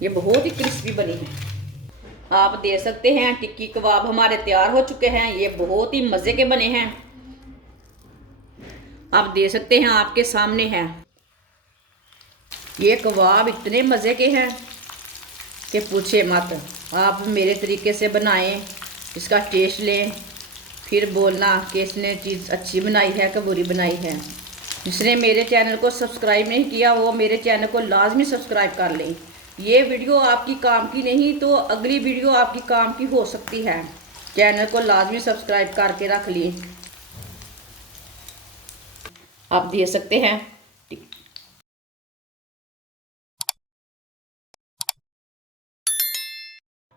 ये बहुत ही क्रिस्पी बनी है। आप देख सकते हैं टिक्की कबाब हमारे तैयार हो चुके हैं। ये बहुत ही मज़े के बने हैं। आप देख सकते हैं आपके सामने है। ये कबाब इतने मज़े के हैं कि पूछे मत। आप मेरे तरीके से बनाएं, इसका टेस्ट लें, फिर बोलना कि इसने चीज़ अच्छी बनाई है कि बुरी बनाई है। जिसने मेरे चैनल को सब्सक्राइब नहीं किया वो मेरे चैनल को लाजमी सब्सक्राइब कर लें। ये वीडियो आपकी काम की नहीं तो अगली वीडियो आपकी काम की हो सकती है। चैनल को लाजमी सब्सक्राइब करके रख लिए। आप देख सकते हैं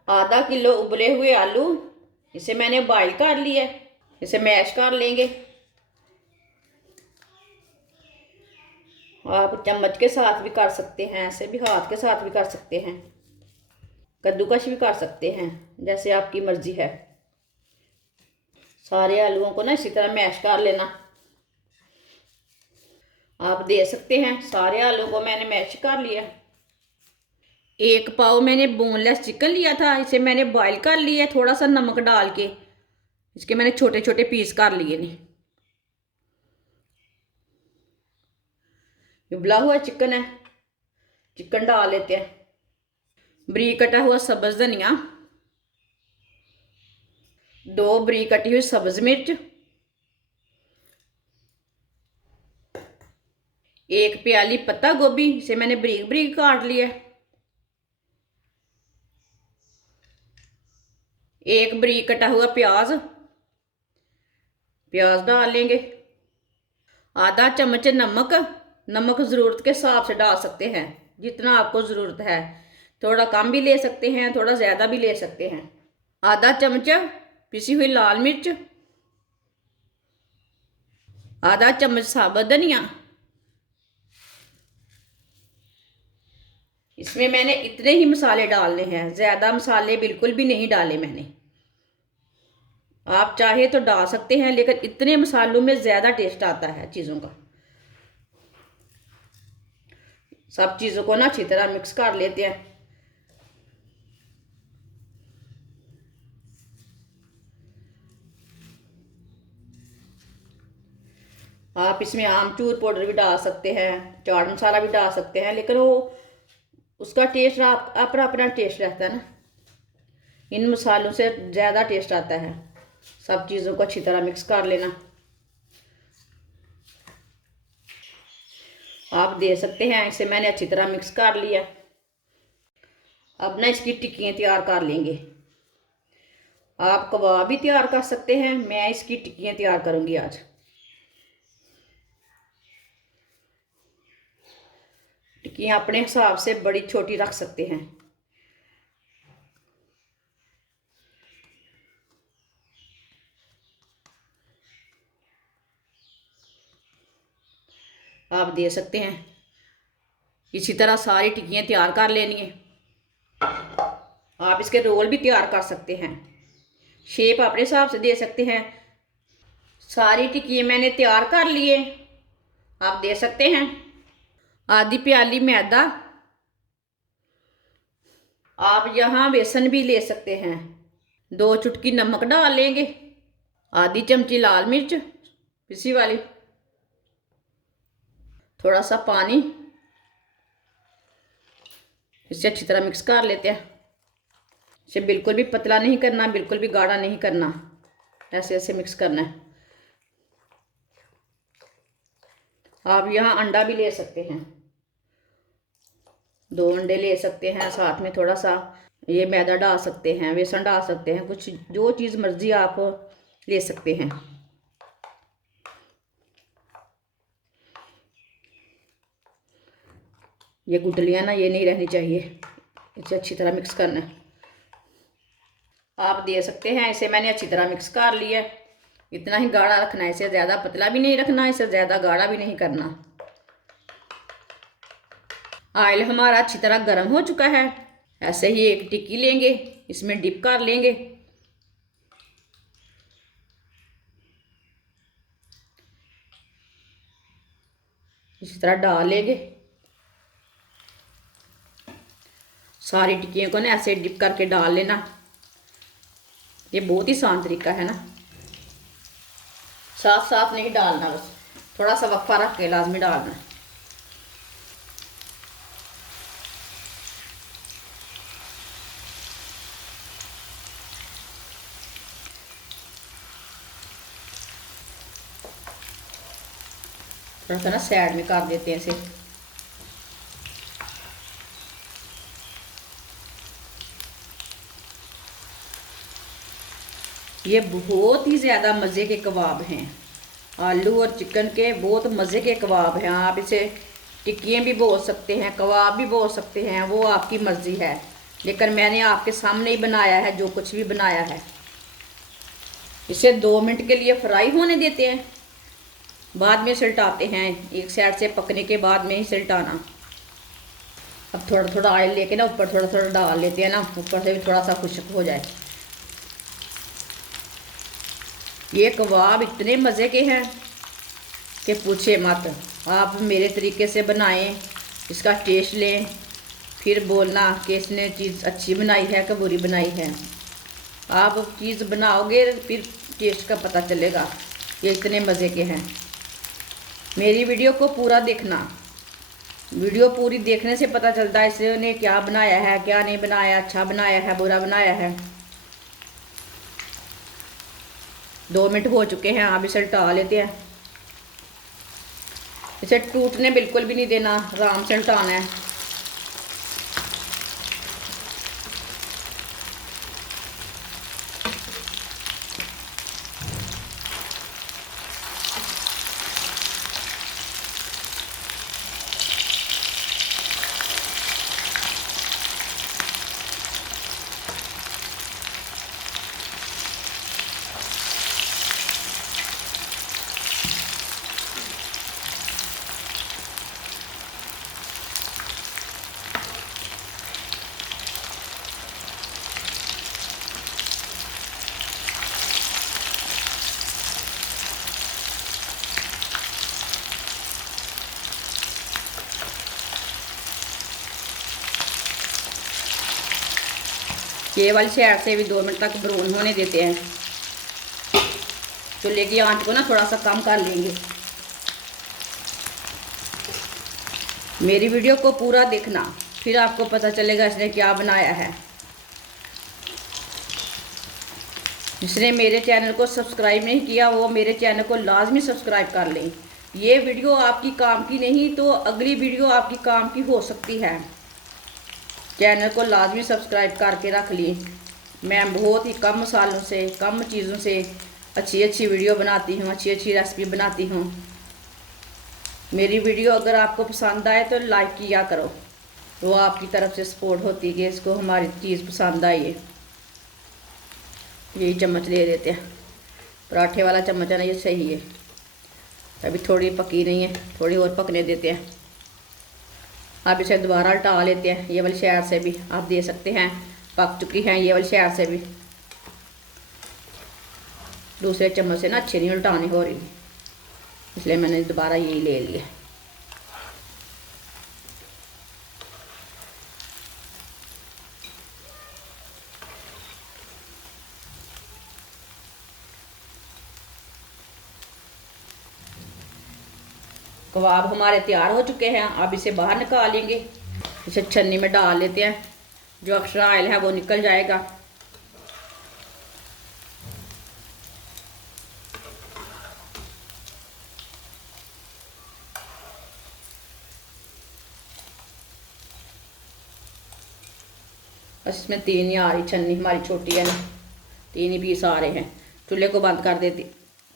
आधा किलो उबले हुए आलू, इसे मैंने बॉईल कर लिया है। इसे मैश कर लेंगे। आप चम्मच के साथ भी कर सकते हैं, ऐसे भी हाथ के साथ भी कर सकते हैं, कद्दूकश भी कर सकते हैं, जैसे आपकी मर्जी है। सारे आलूओं को ना इसी तरह मैश कर लेना। आप देख सकते हैं सारे आलू को मैंने मैश कर लिया। एक पाव मैंने बोनलेस चिकन लिया था, इसे मैंने बॉईल कर लिया थोड़ा सा नमक डाल के। इसके मैंने छोटे छोटे पीस कर लिए नहीं। ये उबला हुआ चिकन है, चिकन डाल लेते हैं। बरीक कटा हुआ सब्ज धनिया, 2 बरीक कटी हुई सब्ज मिर्च, 1 प्याली पत्ता गोभी, इसे मैंने बरीक बरीक काट लिया। 1 बरीक कटा हुआ प्याज, प्याज डाल लेंगे। आधा चम्मच नमक, नमक ज़रूरत के हिसाब से डाल सकते हैं, जितना आपको ज़रूरत है। थोड़ा कम भी ले सकते हैं, थोड़ा ज़्यादा भी ले सकते हैं। आधा चम्मच पिसी हुई लाल मिर्च, आधा चम्मच साबुत धनिया। इसमें मैंने इतने ही मसाले डालने हैं, ज़्यादा मसाले बिल्कुल भी नहीं डाले मैंने। आप चाहे तो डाल सकते हैं, लेकिन इतने मसालों में ज़्यादा टेस्ट आता है चीज़ों का। सब चीज़ों को ना अच्छी तरह मिक्स कर लेते हैं। आप इसमें आमचूर पाउडर भी डाल सकते हैं, चाट मसाला भी डाल सकते हैं, लेकिन वो उसका टेस्ट आप अपना अपना टेस्ट रहता है ना। इन मसालों से ज़्यादा टेस्ट आता है। सब चीज़ों को अच्छी तरह मिक्स कर लेना। आप दे सकते हैं, इसे मैंने अच्छी तरह मिक्स कर लिया। अब ना इसकी टिक्कियाँ तैयार कर लेंगे। आप कबाब भी तैयार कर सकते हैं, मैं इसकी टिक्कियाँ तैयार करूँगी आज। टिक्कियाँ अपने हिसाब से बड़ी छोटी रख सकते हैं। आप दे सकते हैं, इसी तरह सारी टिक्कियाँ तैयार कर लेनी है। आप इसके रोल भी तैयार कर सकते हैं, शेप अपने हिसाब से दे सकते हैं। सारी टिक्कियाँ मैंने तैयार कर लिए, आप दे सकते हैं। आधी प्याली मैदा, आप यहाँ बेसन भी ले सकते हैं। 2 चुटकी नमक डाल लेंगे। आधी चमची लाल मिर्च पिसी वाली, थोड़ा सा पानी, इसे अच्छी तरह मिक्स कर लेते हैं। इसे बिल्कुल भी पतला नहीं करना, बिल्कुल भी गाढ़ा नहीं करना, ऐसे ऐसे मिक्स करना है। आप यहाँ अंडा भी ले सकते हैं, 2 अंडे ले सकते हैं। साथ में थोड़ा सा ये मैदा डाल सकते हैं, बेसन डाल सकते हैं, कुछ जो चीज़ मर्जी आप ले सकते हैं। ये गुठलियाँ ना ये नहीं रहनी चाहिए, इसे अच्छी तरह मिक्स करना है। आप दे सकते हैं, इसे मैंने अच्छी तरह मिक्स कर लिया। इतना ही गाढ़ा रखना है, इसे ज़्यादा पतला भी नहीं रखना, इसे ज़्यादा गाढ़ा भी नहीं करना। ऑयल हमारा अच्छी तरह गर्म हो चुका है। ऐसे ही एक टिक्की लेंगे, इसमें डिप कर लेंगे। इसी तरह डाल लेंगे। सारी टिक्कियों को ना ऐसे डिप करके डाल लेना। ये बहुत ही आसान तरीका है ना। साफ साफ नहीं डालना, बस थोड़ा सा वक्फा रख के लाजमी डालना। थोड़ा सा ना साइड में कर देते हैं इसे। ये बहुत ही ज़्यादा मज़े के कबाब हैं, आलू और चिकन के बहुत मज़े के कबाब हैं। आप इसे टिक्कियाँ भी बोल सकते हैं, कबाब भी बोल सकते हैं, वो आपकी मर्ज़ी है। लेकिन मैंने आपके सामने ही बनाया है, जो कुछ भी बनाया है। इसे 2 मिनट के लिए फ्राई होने देते हैं, बाद में सिलटाते हैं। एक साइड से पकने के बाद में ही सिलटाना। अब थोड़ा थोड़ा ऑयल लेके ना ऊपर थोड़ा थोड़ा डाल लेते हैं ना, ऊपर से भी थोड़ा सा खुश्क हो जाए। ये कबाब इतने मज़े के हैं कि पूछे मत। आप मेरे तरीके से बनाएं, इसका टेस्ट लें, फिर बोलना कि इसने चीज़ अच्छी बनाई है कि बुरी बनाई है। आप चीज़ बनाओगे फिर टेस्ट का पता चलेगा। ये इतने मज़े के हैं। मेरी वीडियो को पूरा देखना, वीडियो पूरी देखने से पता चलता है इसने क्या बनाया है, क्या नहीं बनाया, अच्छा बनाया है, बुरा बनाया है। 2 मिनट हो चुके हैं, आप इसे उल्टा लेते हैं। इसे टूटने बिल्कुल भी नहीं देना, आराम से उल्टाना है। ये वाली साइड से भी 2 मिनट तक ब्राउन होने देते हैं। चूल्हे की आंच को ना थोड़ा सा कम कर लेंगे। मेरी वीडियो को पूरा देखना, फिर आपको पता चलेगा इसने क्या बनाया है। जिसने मेरे चैनल को सब्सक्राइब नहीं किया वो मेरे चैनल को लाजमी सब्सक्राइब कर लें। ये वीडियो आपकी काम की नहीं तो अगली वीडियो आपकी काम की हो सकती है। चैनल को लाजमी सब्सक्राइब करके रख लिए। मैं बहुत ही कम मसालों से, कम चीज़ों से अच्छी अच्छी वीडियो बनाती हूँ, अच्छी अच्छी रेसिपी बनाती हूँ। मेरी वीडियो अगर आपको पसंद आए तो लाइक किया करो, वो आपकी तरफ से सपोर्ट होती है कि इसको हमारी चीज़ पसंद आई है। यही चम्मच ले देते हैं, पराठे वाला चम्मच है ना, ये सही है। अभी थोड़ी पकी नहीं है, थोड़ी और पकने देते हैं। आप इसे दोबारा उल्टा लेते हैं। ये वाली साइड से भी आप दे सकते हैं, पक चुकी हैं। ये वाली साइड से भी दूसरे चम्मच से ना अच्छे नहीं उल्टानी हो रही, इसलिए मैंने दोबारा यही ले लिया। कबाब हमारे तैयार हो चुके हैं। अब इसे बाहर निकालेंगे। इसे छन्नी में डाल लेते हैं, जो एक्स्ट्रा ऑयल है वो निकल जाएगा। बस इसमें 3 ही आ रही, छन्नी हमारी छोटी है ना, 3 ही पीस आ रहे हैं। चूल्हे को बंद कर देती,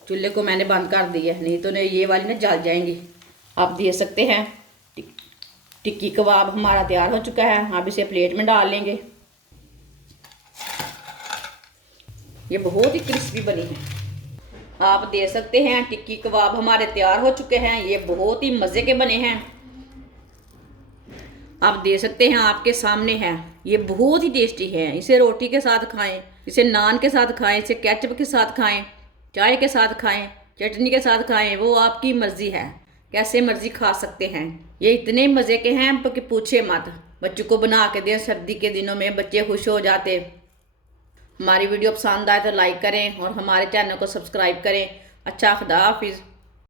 चूल्हे को मैंने बंद कर दिया है, नहीं तो ये वाली ना जल जाएंगी। आप दे सकते हैं। टिक्की कबाब हमारा तैयार हो चुका है। आप इसे प्लेट में डाल लेंगे। ये बहुत ही क्रिस्पी बनी है। आप दे सकते हैं। टिक्की कबाब हमारे तैयार हो चुके हैं। ये बहुत ही मज़े के बने हैं। आप दे सकते हैं, आपके सामने है। ये बहुत ही टेस्टी है। इसे रोटी के साथ खाएं, इसे नान के साथ खाएं, इसे केचप के साथ खाएं, चाय के साथ खाएं, चटनी के साथ खाएं, वो आपकी मर्ज़ी है। कैसे मर्ज़ी खा सकते हैं। ये इतने मज़े के हैं कि पूछे मत। बच्चों को बना के दें, सर्दी के दिनों में बच्चे खुश हो जाते। हमारी वीडियो पसंद आए तो लाइक करें और हमारे चैनल को सब्सक्राइब करें। अच्छा, खुदा हाफिज़।